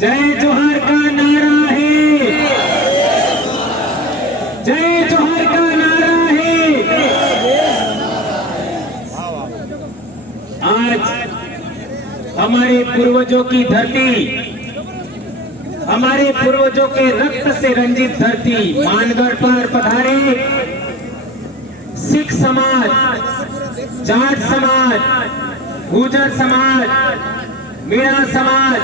जय जोहार का नारा है, जय जोहार का नारा है। आज हमारे पूर्वजों की धरती, हमारे पूर्वजों के रक्त से रंजित धरती मानगढ़ पर पधारे सिख समाज, जाट समाज, गुर्जर समाज, मीणा समाज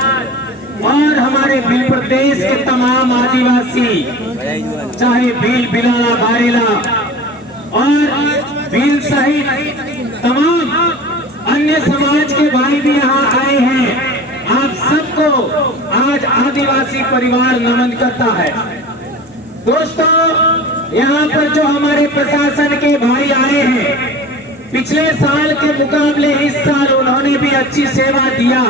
और हमारे भील प्रदेश के तमाम आदिवासी, चाहे भील, भिलाला, बारेला और भील सहित तमाम अन्य समाज के भाई भी यहाँ आए हैं। आप सबको आज आदिवासी परिवार नमन करता है। दोस्तों, यहाँ पर जो हमारे प्रशासन के भाई आए हैं, पिछले साल के मुकाबले इस साल उन्होंने भी अच्छी सेवा दिया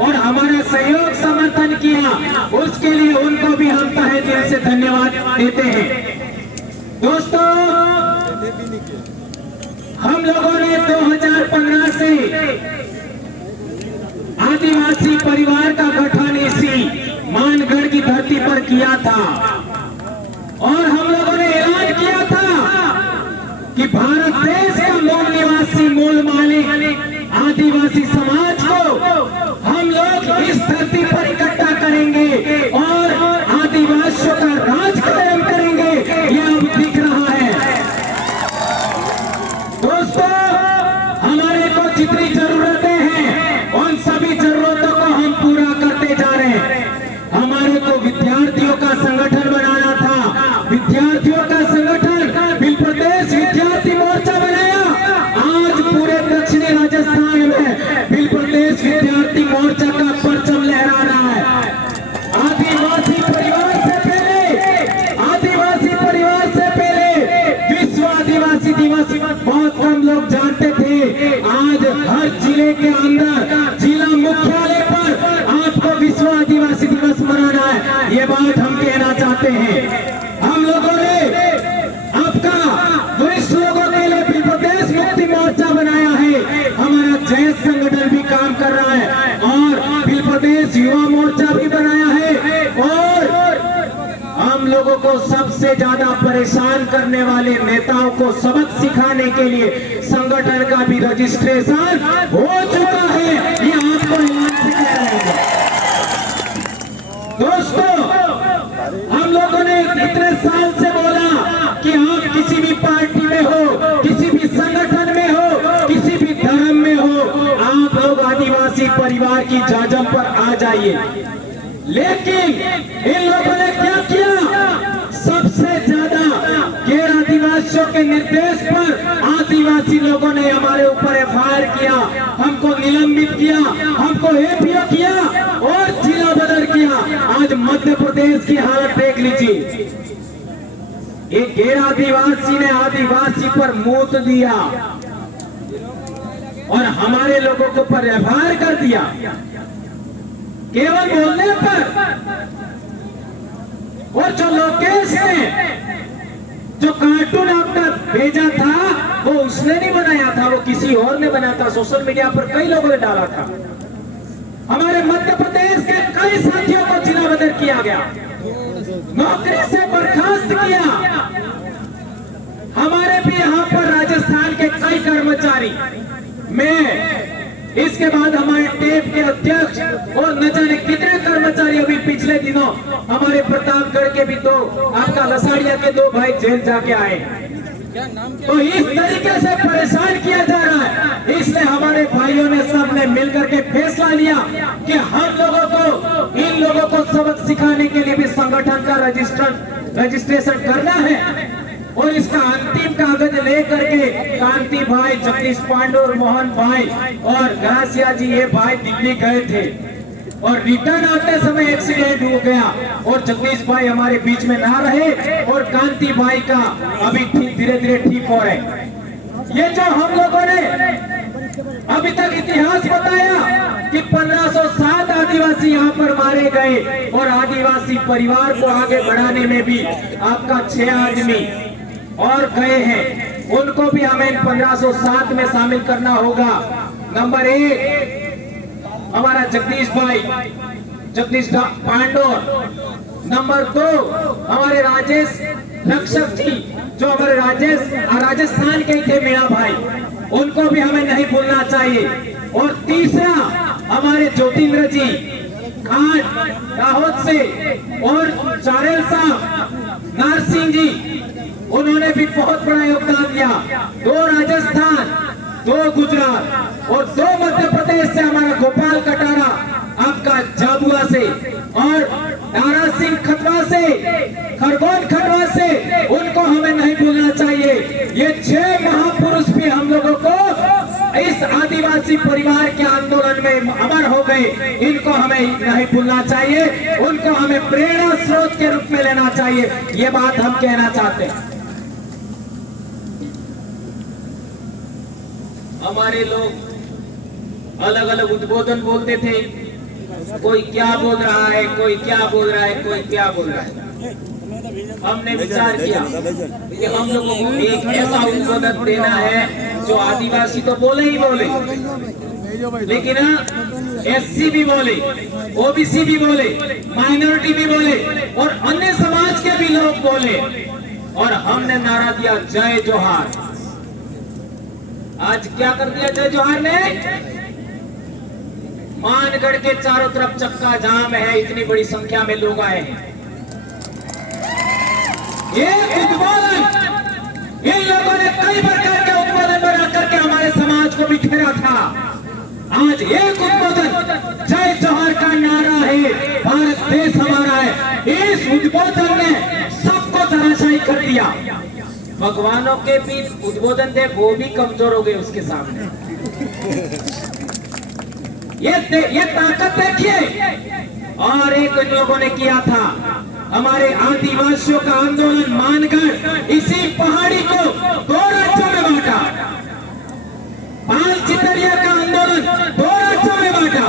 और हमारा सहयोग समर्थन किया, उसके लिए उनको भी हम तहे दिल से धन्यवाद देते हैं। दोस्तों, हम लोगों ने 2015 से आदिवासी परिवार का गठन इसी मानगढ़ की धरती पर किया था और हम लोगों ने ऐलान किया था कि भारत देश का मूल निवासी, मूल मालिक आदिवासी समाज को हम लोग इस धरती पर इकट्ठा करेंगे और आदिवासियों का राज कायम करेंगे। यह अब दिख रहा है। दोस्तों, हमारे को जितनी जरूरतें हैं उन सभी जरूरतों को हम पूरा करते जा रहे हैं। हमारे को विद्यार्थियों का संगठन बनाना था, विद्यार्थियों का संगठन भील प्रदेश विद्यार्थी मोर्चा बनाया। आज पूरे दक्षिणी राजस्थान में भील प्रदेश विद्यार्थी मोर्चा का परचम लहरा रहा है। आदिवासी परिवार से पहले, आदिवासी परिवार से पहले विश्व आदिवासी दिवस बहुत कम लोग जानते थे। आज हर जिले के अंदर, जिला मुख्यालय पर आपको विश्व आदिवासी दिवस मनाना है। ये बात हम कहना चाहते हैं। हम लोगों ने आपका वरिष्ठ लोगों के लिए भील प्रदेश मुक्ति मोर्चा बनाया है। हमारा जय संगठन भी काम कर रहा है और भील प्रदेश युवा मोर्चा भी बनाया है और हम लोगों को सबसे ज्यादा परेशान करने वाले नेताओं को सबक सिखाने के लिए संगठन का भी रजिस्ट्रेशन हो चुका है। ये आपको ऐलान से कह रहे हैं। दोस्तों, हम लोगों ने इतने साल से बोला कि आप किसी भी पार्टी में हो, किसी भी संगठन में हो, किसी भी धर्म में हो, आप लोग आदिवासी परिवार की जाजम पर आ जाइए। लेकिन इन लोगों ने क्या किया? सबसे ज्यादा गैर आदिवासियों के निर्देश पर आदिवासी लोगों ने हमारे ऊपर एफआईआर किया, हमको निलंबित किया, हमको एपीओ किया और जिला बदल किया। आज मध्य प्रदेश की हालत देख लीजिए। एक गैर आदिवासी ने आदिवासी पर मूत दिया और हमारे लोगों को पर एफआईआर कर दिया केवल बोलने पर। और जो लोकेश ने जो कार्टून आपका भेजा था वो उसने नहीं बनाया था, वो किसी और ने बनाया था। सोशल मीडिया पर कई लोगों ने डाला था। हमारे मध्य प्रदेश के कई साथियों को जिला बदल किया गया, नौकरी से बर्खास्त किया। हमारे भी यहाँ पर राजस्थान के कई कर्मचारी, मैं इसके बाद हमारे टेप के अध्यक्ष और न जाने कितने कर्मचारी अभी पिछले दिनों हमारे प्रतापगढ़ के भी दो, आपका लसाड़िया के दो भाई जेल जाके आए। तो इस तरीके से परेशान किया जा रहा है। इसलिए हमारे भाइयों ने सबने मिलकर के फैसला लिया कि हम लोगों को, इन लोगों को सबक सिखाने के लिए भी संगठन का रजिस्ट्रेशन करना है और इसका अंतिम कागज लेकर के कांति भाई, जगदीश पांडे और मोहन भाई और घासिया जी, ये भाई दिल्ली गए थे और रिटर्न आते समय एक्सीडेंट हो गया और जगदीश भाई हमारे बीच में ना रहे और कांति भाई का अभी धीरे धीरे ठीक हो रहे। ये जो हम लोगों ने अभी तक इतिहास बताया कि 1507 आदिवासी यहाँ पर मारे गए और आदिवासी परिवार को आगे बढ़ाने में भी आपका 6 आदमी और गए हैं, उनको भी हमें 1507 में शामिल करना होगा। नंबर 1, हमारा जगदीश पांडोर। नंबर 2 हमारे राजेश रक्षक जी, जो हमारे राजस्थान के थे मीणा भाई, उनको भी हमें नहीं भूलना चाहिए। और तीसरा हमारे ज्योतिंद्र जी खाट दाहोद से, और चारेल साहब नारसिंह जी, उन्होंने भी बहुत बड़ा योगदान दिया। 2 राजस्थान, 2 गुजरात और 2 मध्य प्रदेश से हमारा गोपाल कटारा आपका झाबुआ से, और दारा सिंह खटवा से, खरगोन खटवा से, उनको हमें नहीं भूलना चाहिए। ये 6 महापुरुष भी हम लोगों को इस आदिवासी परिवार के आंदोलन में अमर हो गए, इनको हमें नहीं भूलना चाहिए, उनको हमें प्रेरणा स्रोत के रूप में लेना चाहिए। ये बात हम कहना चाहते हैं। हमारे लोग अलग अलग उद्बोधन बोलते थे, कोई क्या बोल रहा है, कोई क्या बोल रहा है, कोई क्या बोल रहा है। हमने विचार किया कि हम लोगों को एक ऐसा उद्बोधन देना है जो आदिवासी तो बोले ही बोले, लेकिन एससी भी बोले, ओबीसी भी बोले, माइनॉरिटी भी बोले और अन्य समाज के भी लोग बोले। और हमने नारा दिया जय जोहार। आज क्या कर दिया जय जोहार ने? मानगढ़ के चारों तरफ चक्का जाम है, इतनी बड़ी संख्या में लोग आए हैं। ये उद्बोधन इन लोगों ने कई प्रकार के उद्बोधन बना करके हमारे समाज को बिखेरा था। आज एक उद्बोधन जय जोहार का नारा है, भारत देश हमारा है, इस उद्बोधन ने सबको धराशायी कर दिया। भगवानों के भी उद्बोधन थे, वो भी कमजोर हो गए उसके सामने। ये ताकत देखिए। और एक इन लोगों ने किया था, हमारे आदिवासियों का आंदोलन मानकर इसी पहाड़ी को 2 राज्यों में बांटा। पाल चितरिया का आंदोलन 2 राज्यों में बांटा।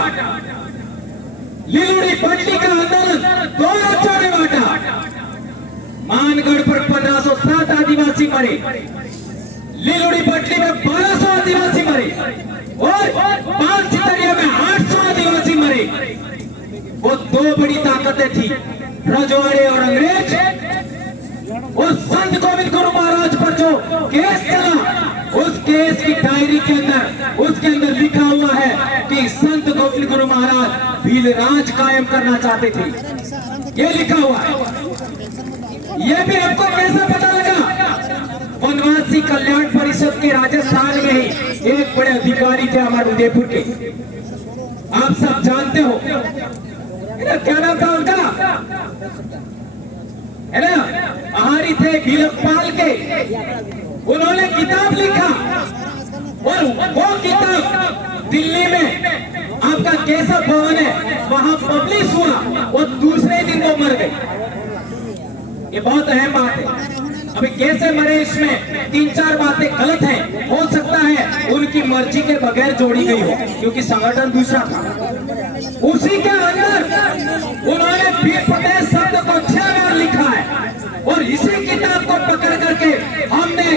लिलुड़ी पट्टी का आंदोलन 2 राज्यों में बांटा। मानगढ़ पर 1507 आदिवासी मरे, लिलुड़ी पट्टी में 1200 आदिवासी मरे और पाल चितरिया में 800 आदिवासी मरे। वो 2 बड़ी ताकतें थी, रजवाड़े और अंग्रेज। उस संत गोविंद गुरु महाराज पर जो केस चला, उस केस की डायरी के अंदर उसके अंदर लिखा हुआ है कि संत गोविंद गुरु महाराज भील राज कायम करना चाहते थे। ये लिखा हुआ है। ये भी आपको कैसे पता लगा? वनवासी कल्याण परिषद के राजस्थान में ही एक बड़े अधिकारी थे हमारे उदयपुर के, आप सब जानते हो, क्या नाम था उनका? है ना, आहारी थे भीलकपाल के। उन्होंने किताब लिखा और वो किताब दिल्ली में आपका केशव भवन है, वहां पब्लिश हुआ और दूसरे दिन वो मर गए। ये बहुत अहम बात है। अभी कैसे मरे इसमें 3-4 बातें गलत हैं। हो सकता है उनकी मर्जी के बगैर जोड़ी गई हो, क्योंकि संगठन दूसरा था। उसी के अंदर उन्होंने भील प्रदेश शब्द को 6 बार लिखा है और इसी किताब को पकड़ करके हमने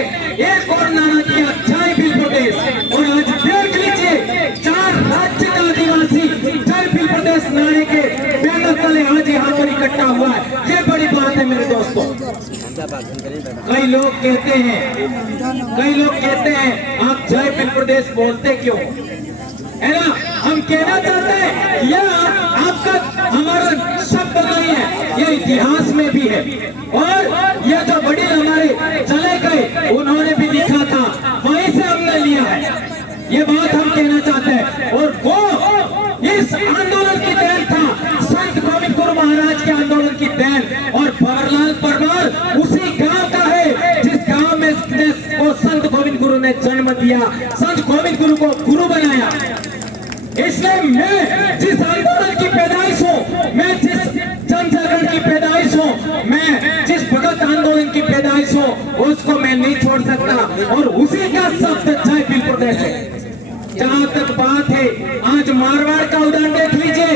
एक और नारा दिया जय भील प्रदेश। और आज देख लीजिए 4 राज्य का आदिवासी जय भील प्रदेश नारे के बैनर तले आज यहाँ पर इकट्ठा हुआ है। ये बड़ी बात है मेरे दोस्तों। कई लोग कहते हैं आप जय भील प्रदेश बोलते क्यों, है ना? हम कहना चाहते हैं यह आपका हमारा शब्द नहीं है, ये इतिहास में भी है। और ये जो वडील हमारे चले गए उन्होंने भी लिखा था, वहीं से हमने लिया है। ये बात हम कहना चाहते हैं। और वो इस आंदोलन की देन था, संत गोविंद गुरु महाराज के आंदोलन की देन। और भंवरलाल परमार उसी गांव का है जिस गांव में वो संत गोविंद गुरु ने जन्म दिया, संत गोविंद गुरु को गुरु बनाया। इसलिए मैं जिस आंदोलन की पैदाइश हूँ, मैं जिस जन जागरण की पैदाइश हूँ, मैं जिस भगत आंदोलन की पैदाइश हूँ, उसको मैं नहीं छोड़ सकता। और उसी का शब्द जय भील प्रदेश है। जहां तक बात है, आज मारवाड़ का उदाहरण देख लीजिए।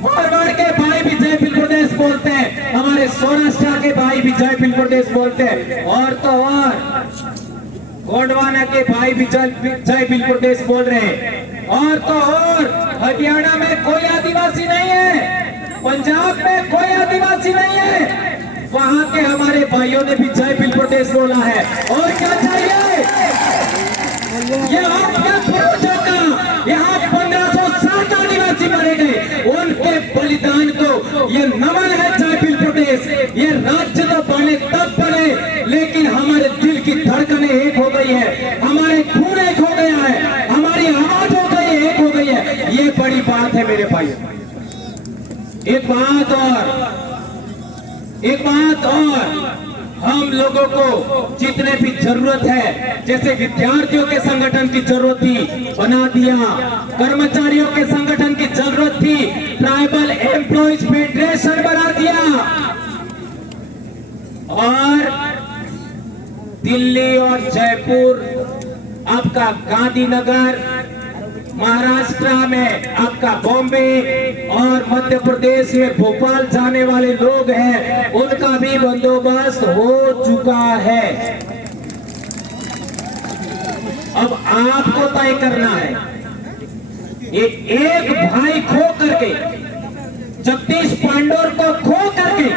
मारवाड़ के भाई भी जय भील प्रदेश बोलते हैं, हमारे सौराष्ट्र के भाई भी जय भील प्रदेश बोलते हैं। और तो और गोंडवाना के भाई भी जय भील प्रदेश बोल रहे हैं। और तो और हरियाणा में कोई आदिवासी नहीं है, पंजाब में कोई आदिवासी नहीं है, वहां के हमारे भाइयों ने भी जय भील प्रदेश बोला है। और क्या चाहिए? ये आपके पूर्वजों का, यहाँ 1560 आदिवासी मारे गए, उनके बलिदान को ये नमन है जय भील प्रदेश। ये राज्य तो बने तब बने, लेकिन हमारे दिल की धड़कनें एक हो गई है, हमारे खून एक हो गया है, हमारी आवाज हो गई है, एक हो गई है। ये बड़ी बात है मेरे भाई। एक बात और हम लोगों को जितने भी जरूरत है, जैसे विद्यार्थियों के संगठन की जरूरत थी, बना दिया। कर्मचारियों के संगठन की जरूरत थी, ट्राइबल एम्प्लॉइज फेडरेशन बना दिया। और दिल्ली और जयपुर, आपका गांधीनगर, महाराष्ट्र में आपका बॉम्बे और मध्य प्रदेश में भोपाल जाने वाले लोग हैं, उनका भी बंदोबस्त हो चुका है। अब आपको तय करना है। एक भाई खो करके, जगदीश पांडोर को खो करके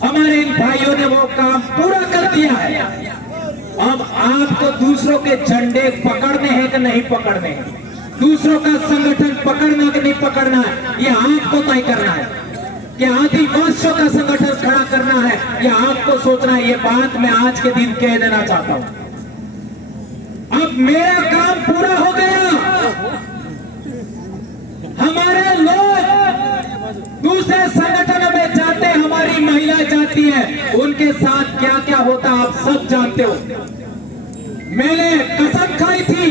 हमारे इन भाइयों ने वो काम पूरा कर दिया है। अब आपको दूसरों के झंडे पकड़ने हैं कि नहीं पकड़ने हैं, दूसरों का संगठन पकड़ना कि नहीं पकड़ना है, ये आपको तय करना है। कि आदिवासियों का संगठन खड़ा करना है, ये आपको सोचना है। ये बात मैं आज के दिन कह देना चाहता हूं। अब मेरा काम पूरा हो गया। हमारे लोग दूसरे संगठन में जाते, हमारी महिलाएं जाती है, उनके साथ क्या क्या होता आप सब जानते हो। मैंने कसम खाई थी,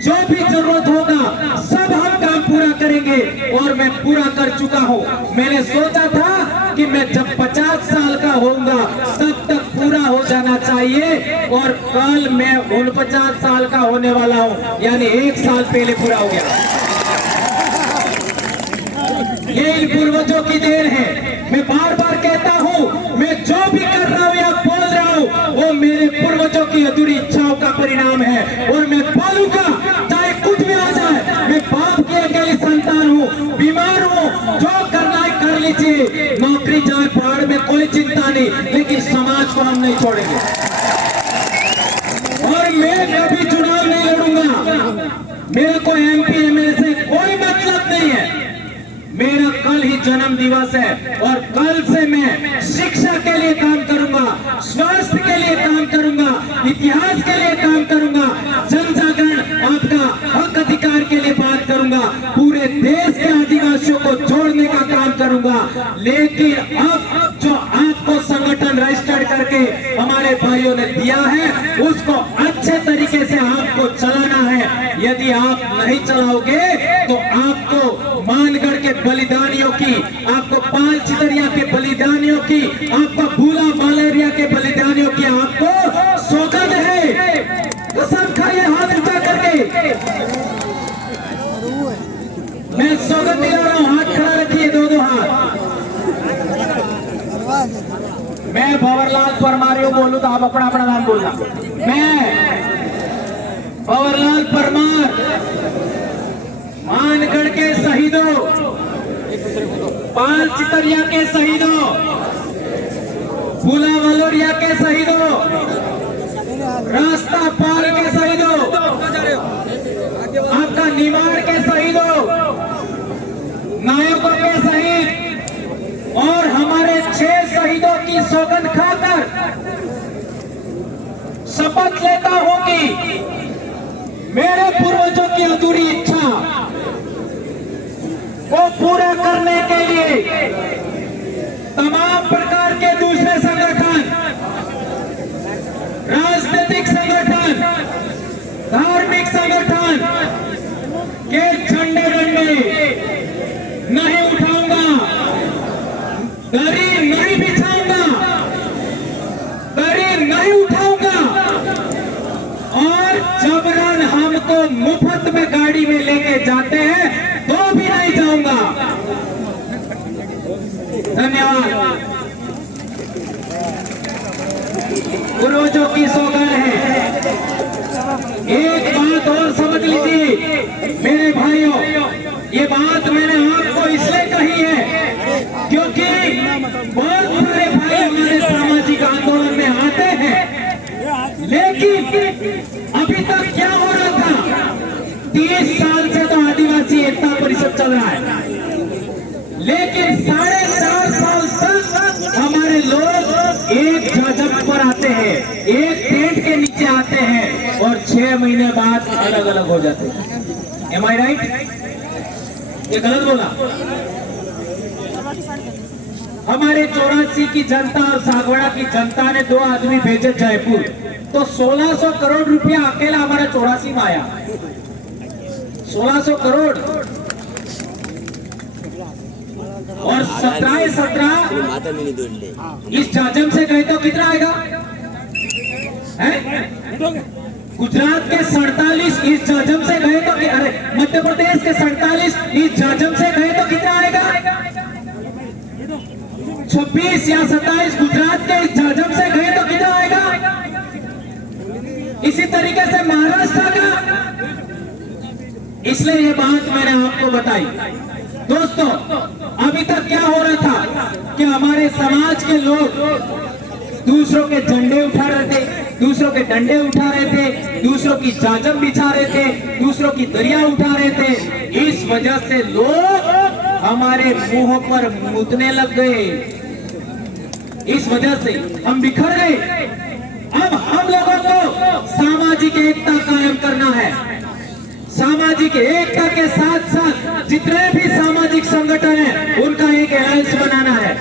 जो भी जरूरत होगा सब हम काम पूरा करेंगे, और मैं पूरा कर चुका हूं। मैंने सोचा था कि मैं जब 50 साल का होऊंगा तब तक पूरा हो जाना चाहिए, और कल मैं 49 साल का होने वाला हूं, यानी 1 साल पहले पूरा हो गया। ये इन पूर्वजों की देन है। मैं बार बार कहता हूं, मैं जो भी कर रहा हूं या बोल रहा हूं, वो मेरे पूर्वजों की अधूरी इच्छाओं का परिणाम है, और मैं बोलूंगा चाहे कुछ भी आ जाए। मैं बाप की अकेली संतान हूं, बीमार हूं, जो करना है कर लीजिए, नौकरी जाए पहाड़ में कोई चिंता नहीं, लेकिन समाज को हम नहीं छोड़ेंगे। और मैं कभी चुनाव नहीं लड़ूंगा, मेरे को MP MLA से कोई मतलब नहीं है। मेरा कल ही जन्म दिवस है, और कल से मैं शिक्षा के लिए काम करूंगा, स्वास्थ्य के लिए काम करूंगा, इतिहास के लिए काम करूंगा, जनजागरण, आपका हक अधिकार के लिए बात करूंगा, पूरे देश के आदिवासियों को जोड़ने का काम करूंगा। लेकिन अब जो आपको संगठन रजिस्टर्ड करके हमारे भाइयों ने दिया है, उसको अच्छे तरीके से आपको चलाना है। यदि आप नहीं चलाओगे तो आपको मानगढ़ के बलिदानियों की, आपको पाल चितरिया के बलिदानियों की, आपको भूला मलेरिया के बलिदानियों की आपको सौगंध है। कसम खाइए हाथ ऊंचा करके, मैं सौगंध दिला रहा हूं। हाथ खड़ा रखिए, दो हाथ। मैं भंवरलाल परमार बोलूं तो आप अपना अपना नाम बोलना। मैं भंवरलाल परमार, मानगढ़ के शहीदों, पाल चितरिया के शहीदों, भूला मलोरिया के शहीदों, रास्ता पाल के शहीदों, आपका निमाड़ के शहीदों, नायकों के शहीद, और हमारे 6 शहीदों की सौगंध खाकर शपथ लेता हूं कि मेरे पूर्वजों की अधूरी इच्छा को पूरा करने के लिए तमाम प्रकार के दूसरे संगठन, राजनीतिक संगठन, धार्मिक संगठन के झंडे नहीं उठाऊंगा, दरी नहीं बिछाऊंगा, दरी नहीं उठाऊंगा, और जबरन हमको मुफ्त में गाड़ी में लेके जाते हैं तो भी नहीं जाऊंगा। धन्यवाद। पूर्वजों की सौगंध है। एक बात और समझ लीजिए मेरे भाइयों, ये बात मैंने आपको इसलिए कही है क्योंकि बहुत सारे भाई हमारे सामाजिक आंदोलन में आते हैं, लेकिन अभी तक क्या हो रहा था, 30 साल से तो आदिवासी एकता परिषद चल रहा है, लेकिन 4.5 साल तक हमारे लोग एक जगह पर आते हैं, एक टेंट के नीचे आते हैं और 6 महीने बाद अलग अलग हो जाते हैं। एम आई राइट? ये गलत बोला? हमारे 84 की जनता और सागवाड़ा की जनता ने 2 आदमी भेजे जयपुर, तो 1600 करोड़ रुपया अकेला हमारा 84 में आया। 1600 करोड़ और 17 इस जाजम से गए तो कितना आएगा? गुजरात के 47 इस जाजम से गए तो, अरे मध्य प्रदेश के 47 इस जाजम से गए तो कितना आएगा? 26 या 27 गुजरात के इस जाजम से गए तो कितना आएगा? इसी तरीके से महाराष्ट्र का। इसलिए ये बात मैंने आपको बताई। दोस्तों, अभी तक क्या हो रहा था कि हमारे समाज के लोग दूसरों के झंडे उठा रहे थे, दूसरों के डंडे उठा रहे थे, दूसरों की जाजम बिछा रहे थे, दूसरों की दरिया उठा रहे थे। इस वजह से लोग हमारे मुंह पर मुतने लग गए, इस वजह से हम बिखर गए। अब हम लोगों को सामाजिक एकता कायम करना है। सामाजिक एकता के साथ साथ जितने भी सामाजिक संगठन हैं उनका एक अलायंस बनाना है,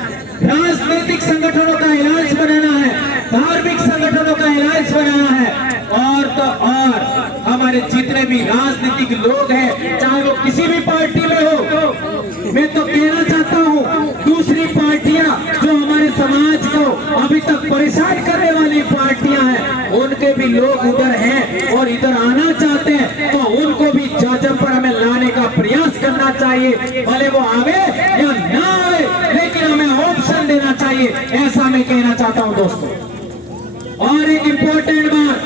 राजनीतिक संगठनों का अलायंस बनाना है, धार्मिक संगठनों का अलायंस बनाना है, और तो और हमारे जितने भी राजनीतिक लोग हैं, चाहे वो किसी भी पार्टी में हो, मैं तो कहना चाहता हूँ दूसरी पार्टियां जो हमारे समाज को अभी तक परेशान करने वाली पार्टियां हैं, उनके भी लोग उधर हैं और इधर आना चाहते हैं, तो उनको भी जाजम पर हमें लाने का प्रयास करना चाहिए। भले वो आवे या ना आवे, लेकिन हमें ऑप्शन देना चाहिए, ऐसा मैं कहना चाहता हूं दोस्तों। और एक इम्पोर्टेंट बात,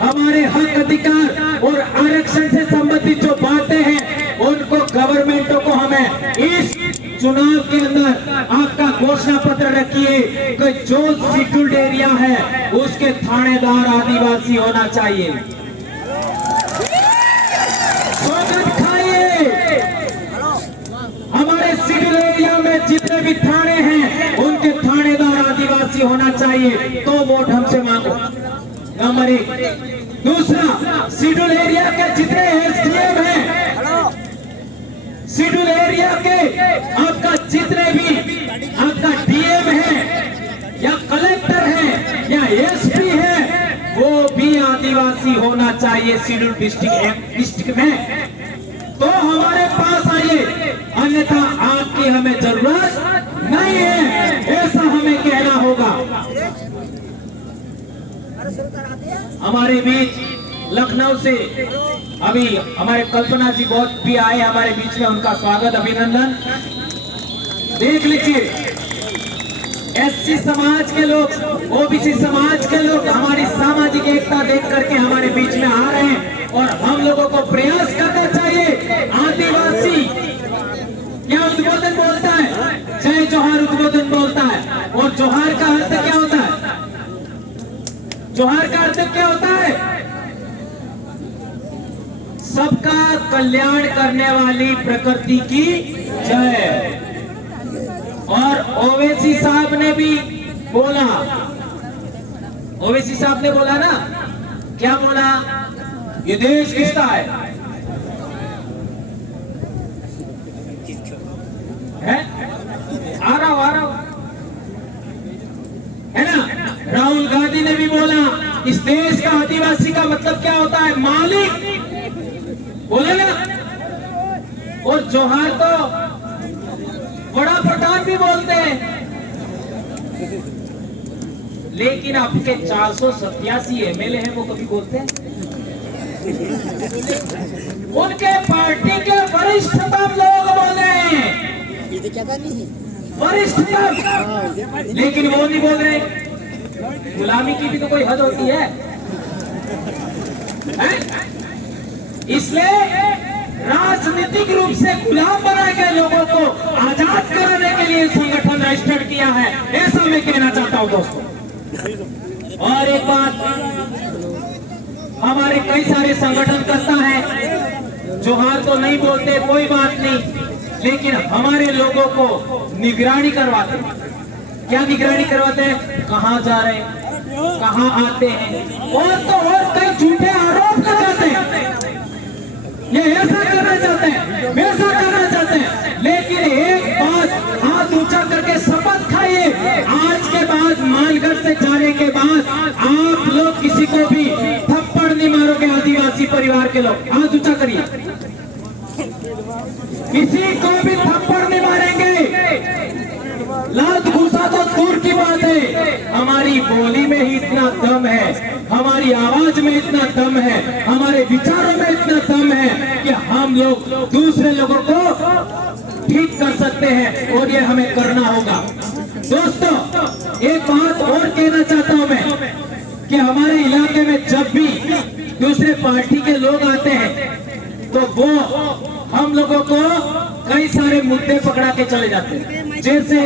हमारे हक अधिकार और आरक्षण से संबंधित जो बातें हैं उनको गवर्नमेंटों को हमें इस चुनाव के अंदर आपका घोषणा पत्र रखिए कि जो शेड्यूल्ड एरिया है उसके थानेदार आदिवासी होना चाहिए। स्वागत खाइए। हमारे शेड्यूल्ड एरिया में जितने भी थाने हैं उनके थानेदार आदिवासी होना चाहिए, तो वोट हमसे मांगो। नंबर 1। दूसरा, शेड्यूल्ड एरिया के जितने एसडीएम हैं, शेड्यूल एरिया के आपका जितने भी आपका डीएम है या कलेक्टर है या एसपी है, वो भी आदिवासी होना चाहिए शेड्यूल डिस्ट्रिक्ट में। तो हमारे पास आइए, अन्यथा आपकी हमें जरूरत नहीं है, ऐसा हमें कहना होगा। हमारे बीच लखनऊ से अभी हमारे कल्पना जी बहुत भी आए हमारे बीच में, उनका स्वागत, अभिनंदन। देख लीजिए, एससी समाज के लोग, ओबीसी समाज के लोग हमारी सामाजिक एकता देख करके हमारे बीच में आ रहे हैं, और हम लोगों को प्रयास करना चाहिए। आदिवासी क्या उद्बोधन बोलता है? जय जोहार उद्बोधन बोलता है। और जोहार का अर्थ क्या होता है? जोहार का अर्थ क्या होता है? सबका कल्याण करने वाली प्रकृति की जय। और ओवैसी साहब ने भी बोला, ओवैसी साहब ने बोला ना, क्या बोला? ये देश किसका है? आ रहा हूं है ना। राहुल गांधी ने भी बोला इस देश का आदिवासी का मतलब क्या होता है? मालिक, बोले ना। और जोहार तो बड़ा प्रधान भी बोलते हैं, लेकिन आपके 487 एमएलए हैं, वो कभी बोलते हैं? उनके पार्टी के वरिष्ठतम लोग बोल रहे हैं, वरिष्ठतम, लेकिन वो नहीं बोल रहे। गुलामी की भी तो कोई हद होती है? इसलिए राजनीतिक रूप से गुलाम बनाए गए लोगों को आजाद कराने के लिए संगठन रजिस्टर्ड किया है, ऐसा मैं कहना चाहता हूं दोस्तों। और एक बात, हमारे कई सारे संगठन करता है, जोहार तो नहीं बोलते, कोई बात नहीं, लेकिन हमारे लोगों को निगरानी करवाते हैं। क्या निगरानी करवाते हैं? कहां जा रहे हैं, कहां आते हैं, और तो और कई झूठे आरोप लगाते हैं। ये ऐसा करना चाहते हैं, वैसा करना चाहते हैं, लेकिन एक बात हाथ ऊंचा करके शपथ खाइए, आज के बाद मानगढ़ से जाने के बाद आप लोग किसी को भी थप्पड़ नहीं मारोगे। आदिवासी परिवार के लोग हाथ ऊंचा करिए, किसी को भी थप्पड़ नहीं मारेंगे। लात घूसा तो दूर की बात है, हमारी बोली में ही इतना दम है, हमारी आवाज में इतना दम है, हमारे विचारों में इतना दम है कि हम लोग दूसरे लोगों को ठीक कर सकते हैं, और ये हमें करना होगा। दोस्तों, एक बात और कहना चाहता हूं मैं कि हमारे इलाके में जब भी दूसरे पार्टी के लोग आते हैं तो वो हम लोगों को कई सारे मुद्दे पकड़ा के चले जाते हैं। जैसे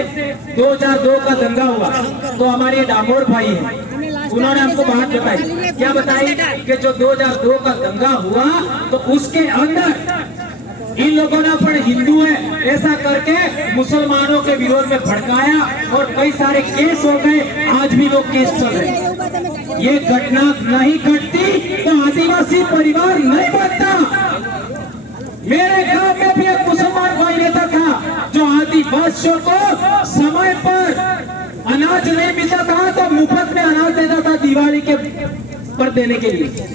2002 का दंगा हुआ तो हमारे डामोर भाई हैं, उन्होंने हमको बात बताई। क्या बताई? कि जो 2002 का दंगा हुआ तो उसके अंदर इन लोगों ने पर हिंदू है ऐसा करके मुसलमानों के विरोध में भड़काया और कई सारे केस हो गए, आज भी वो केस चल रहे हैं। ये घटना नहीं घटती तो आदिवासी परिवार नहीं बनता। मेरे गांव में भी एक मुसलमान भाई रहता था जो आदिवासियों को समय पर अनाज नहीं मिलता था तो मुफ्त में अनाज देता था, दिवाली के पर देने के लिए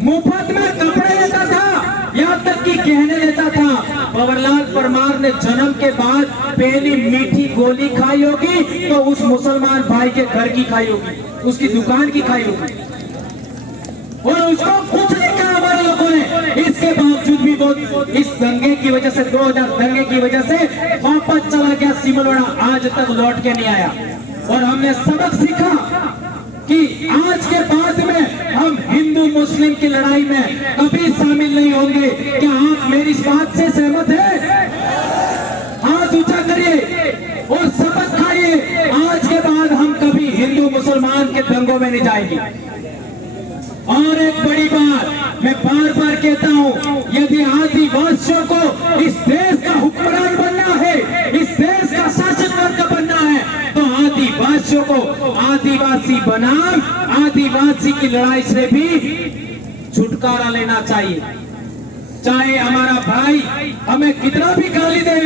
मुफ्त में कपड़े देता था, यहाँ तक कि गहने देता था। भंवरलाल परमार ने जन्म के बाद पहली मीठी गोली खाई होगी तो उस मुसलमान भाई के घर की खाई होगी, उसकी दुकान की खाई होगी, और उसको कुछ नहीं कहा हमारे लोगों ने। इसके बावजूद भी वो इस दंगे की वजह से, 2000 दंगे की वजह से वापस चला गया सिमलोड़ा, आज तक लौट के नहीं आया। और हमने सबक सीखा कि आज के बाद में हम हिंदू मुस्लिम की लड़ाई में कभी शामिल नहीं होंगे। क्या आप मेरी इस बात से सहमत हैं? हाथ ऊंचा करिए और सबक खाइए, आज के बाद हम कभी हिंदू मुसलमान के दंगों में नहीं जाएंगे। और एक बड़ी बात मैं बार बार कहता हूँ, यदि आदिवासियों को इस देश का हुक्मरान बनना है, इस देश का शासक वर्ग बनना है, तो आदिवासियों को आदिवासी बनाम आदिवासी की लड़ाई से भी छुटकारा लेना चाहिए। चाहे हमारा भाई हमें कितना भी गाली दे,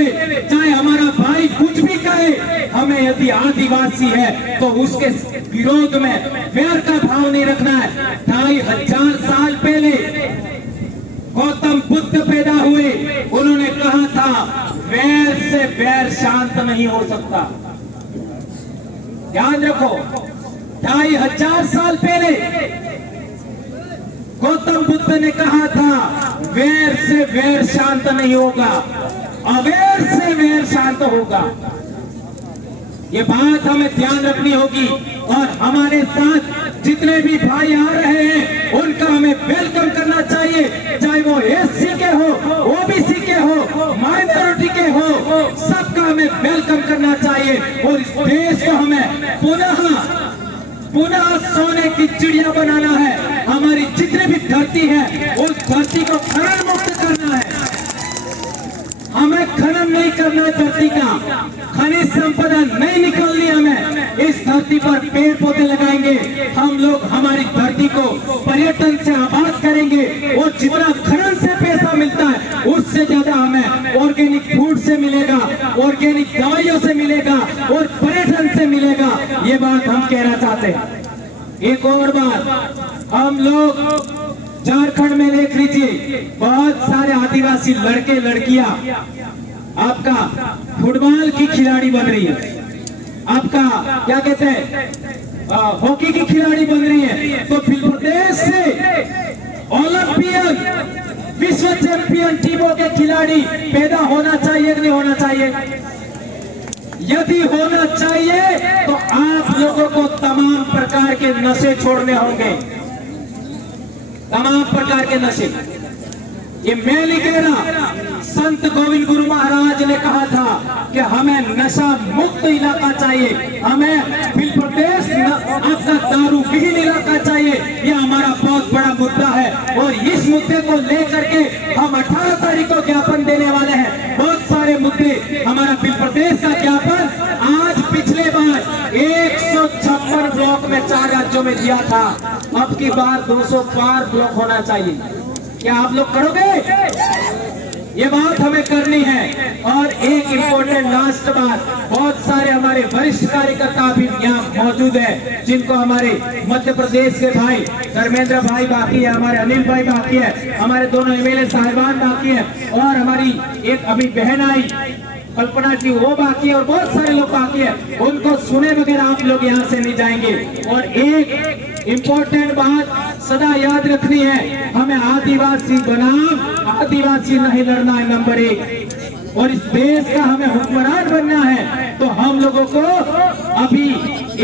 चाहे हमारा भाई कुछ भी कहे, हमें यदि आदिवासी है तो उसके विरोध में वैर का भाव नहीं रखना है। 2500 साल पहले गौतम बुद्ध पैदा हुए, उन्होंने कहा था वैर से वैर शांत नहीं हो सकता। ध्यान रखो, 2500 साल पहले गौतम बुद्ध ने कहा था वैर से वैर शांत नहीं होगा, अवैर से वैर शांत होगा। ये बात हमें ध्यान रखनी होगी। और हमारे साथ जितने भी भाई आ रहे हैं उनका हमें वेलकम करना चाहिए, चाहे वो एससी के हो, ओबीसी के हो, माइनॉरिटी के हो, सबका हमें वेलकम करना चाहिए। और इस देश को हमें पुनः सोने की चिड़िया बनाना है। हमारी जितनी भी धरती है उस धरती को खनन मुक्त करना है, हमें खनन नहीं करना है, धरती का खनिज संपदा नहीं निकालनी। हमें इस धरती पर पेड़ पौधे लगाएंगे, हम लोग हमारी धरती को पर्यटन से आबाद करेंगे, और जितना खनन से पैसा मिलता है उससे ज्यादा हमें ऑर्गेनिक फूड से मिलेगा, ऑर्गेनिक दवाइयों से मिलेगा और पर्यटन से मिलेगा। ये बात हम कहना चाहते हैं। एक और बात, हम लोग झारखंड में देख लीजिए, बहुत सारे आदिवासी लड़के लड़कियां आपका फुटबॉल की खिलाड़ी बन रही है, आपका क्या कहते हैं हॉकी की खिलाड़ी बन रही है। तो प्रदेश से ओलंपियन विश्व चैंपियन टीमों के खिलाड़ी पैदा होना चाहिए कि नहीं होना चाहिए? यदि होना चाहिए तो आप लोगों को तमाम प्रकार के नशे छोड़ने होंगे, तमाम प्रकार के नशे। ये मैं नहीं कह रहा, संत गोविंद गुरु महाराज ने कहा था कि हमें नशा मुक्त इलाका चाहिए, हमें बिल प्रदेश आपका दारू विहीन इलाका चाहिए। यह हमारा बहुत बड़ा मुद्दा है और इस मुद्दे को लेकर के हम 18 तारीख को ज्ञापन देने वाले हैं। बहुत सारे मुद्दे, हमारा बिल प्रदेश का ज्ञापन आज पिछले बार 156 ब्लॉक में 4 राज्यों में दिया था, अब की बार 204 ब्लॉक होना चाहिए। क्या आप लोग करोगे? ये बात हमें करनी है। और एक इम्पोर्टेंट लास्ट बात, बहुत सारे हमारे वरिष्ठ कार्यकर्ता भी यहाँ मौजूद है, जिनको हमारे मध्य प्रदेश के भाई धर्मेंद्र भाई बाकी है, हमारे अनिल भाई बाकी है, हमारे दोनों एमएलए साहिबान बाकी है, और हमारी एक अभी बहन आई कल्पना जी वो बाकी है, और बहुत सारे लोग बाकी है। उनको सुने बगैर आप लोग यहाँ से नहीं जाएंगे। और एक इम्पोर्टेंट बात सदा याद रखनी है, हमें आदिवासी बनाम आदिवासी नहीं लड़ना है, नंबर 1। और इस देश का हमें हुक्मरान बनना है, तो हम लोगों को अभी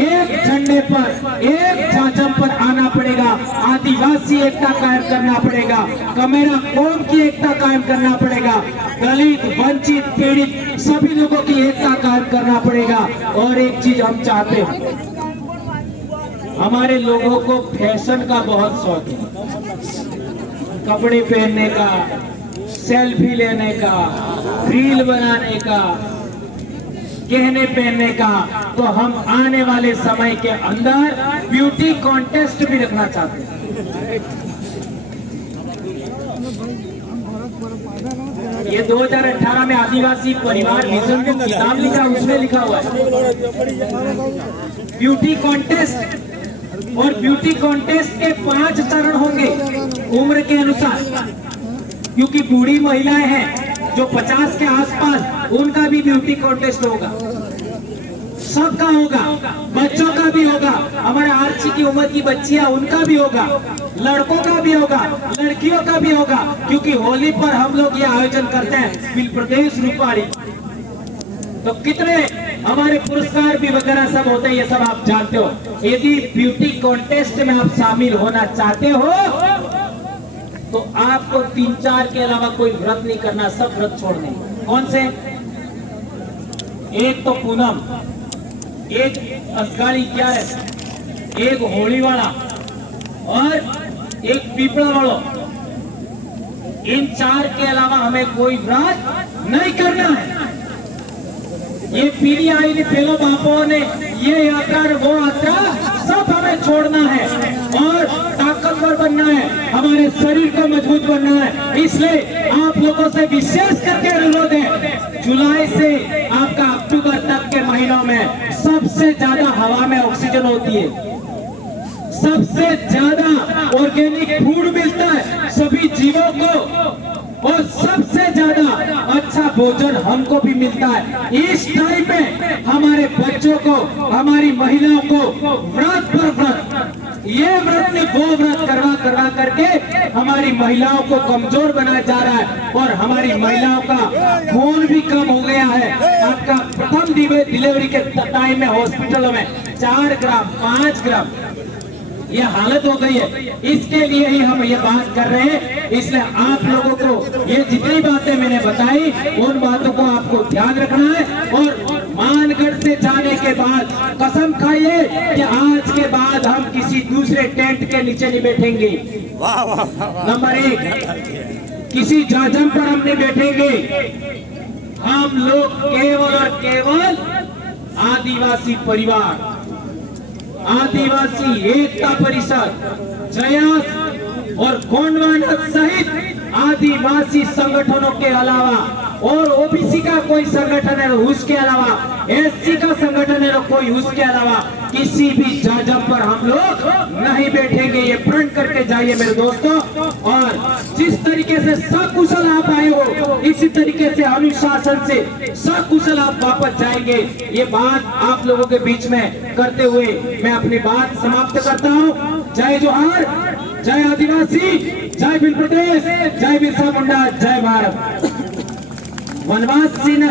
एक झंडे पर, एक झांझम पर आना पड़ेगा। आदिवासी एकता कायम करना पड़ेगा, कमेरा कौम की एकता कायम करना पड़ेगा, दलित वंचित पीड़ित सभी लोगों की एकता कायम करना पड़ेगा। और एक चीज हम चाहते हैं, हमारे लोगों को फैशन का बहुत शौक है, कपड़े पहनने का, सेल्फी लेने का, रील बनाने का, गहने पहनने का। तो हम आने वाले समय के अंदर ब्यूटी कॉन्टेस्ट भी रखना चाहते हैं। ये 2018 में आदिवासी परिवार विजन जो किताब लिखा उसमें लिखा हुआ है ब्यूटी कॉन्टेस्ट। और ब्यूटी कॉन्टेस्ट के 5 चरण होंगे उम्र के अनुसार, क्योंकि बूढ़ी महिलाएं हैं जो 50 के आसपास, उनका भी ब्यूटी कॉन्टेस्ट होगा, सबका होगा, बच्चों का भी होगा, हमारे आर्ची की उम्र की बच्चियां उनका भी होगा, लड़कों का भी होगा, लड़कियों का भी होगा, क्योंकि होली पर हम लोग ये आयोजन करते हैं बिल प्रदेश रूपारी। तो कितने हमारे पुरस्कार भी वगैरह सब होते हैं, ये सब आप जानते हो। यदि ब्यूटी कॉन्टेस्ट में आप शामिल होना चाहते हो तो आपको 3-4 के अलावा कोई व्रत नहीं करना, सब व्रत छोड़ने। कौन से? एक तो पूनम, एक असगाड़ी 11, एक होली वाला और एक पीपड़ा वालों। इन 4 के अलावा हमें कोई व्रत नहीं करना है। ये पीढ़ी आई ने पेलो बापों ने ये यात्रा वो यात्रा सब हमें छोड़ना है और ताकतवर बनना है, हमारे शरीर को मजबूत बनना है। इसलिए आप लोगों से विशेष करके अनुरोध है, जुलाई से आपका अक्टूबर तक के महीनों में सबसे ज्यादा हवा में ऑक्सीजन होती है, सबसे ज्यादा ऑर्गेनिक फूड मिलता है सभी जीवों को, और सबसे ज्यादा अच्छा भोजन हमको भी मिलता है। इस टाइम में हमारे बच्चों को, हमारी महिलाओं को व्रत पर व्रत, ये व्रत ने वो व्रत करवा करके हमारी महिलाओं को कमजोर बनाया जा रहा है, और हमारी महिलाओं का खून भी कम हो गया है। आपका प्रथम डिलीवरी के टाइम में हॉस्पिटलों में 4 ग्राम 5 ग्राम ये हालत हो गई है। इसके लिए ही हम ये बात कर रहे हैं। इसलिए आप लोगों को ये जितनी बातें मैंने बताई उन बातों को आपको ध्यान रखना है, और मानगढ़ से जाने के बाद कसम खाइए कि आज के बाद हम किसी दूसरे टेंट के नीचे नहीं बैठेंगे। नंबर 1, किसी झाझम पर हम नहीं बैठेंगे। हम लोग केवल और केवल आदिवासी परिवार, आदिवासी एकता परिषद, जयास और गोंडवाना सहित आदिवासी संगठनों के अलावा, और ओबीसी का कोई संगठन है उसके अलावा, एससी का संगठन है कोई उसके अलावा, किसी भी झाझम पर हम लोग नहीं बैठेंगे। ये प्रण करके जाइए मेरे दोस्तों। और जिस तरीके से सकुशल आप आए हो, इसी तरीके से अनुशासन से सकुशल आप वापस जाएंगे। ये बात आप लोगों के बीच में करते हुए मैं अपनी बात समाप्त करता हूँ। जय जोहार, जय आदिवासी, जय बिल प्रदेश, जय बिरसा मुंडा, जय भारत। वनवासी नहीं।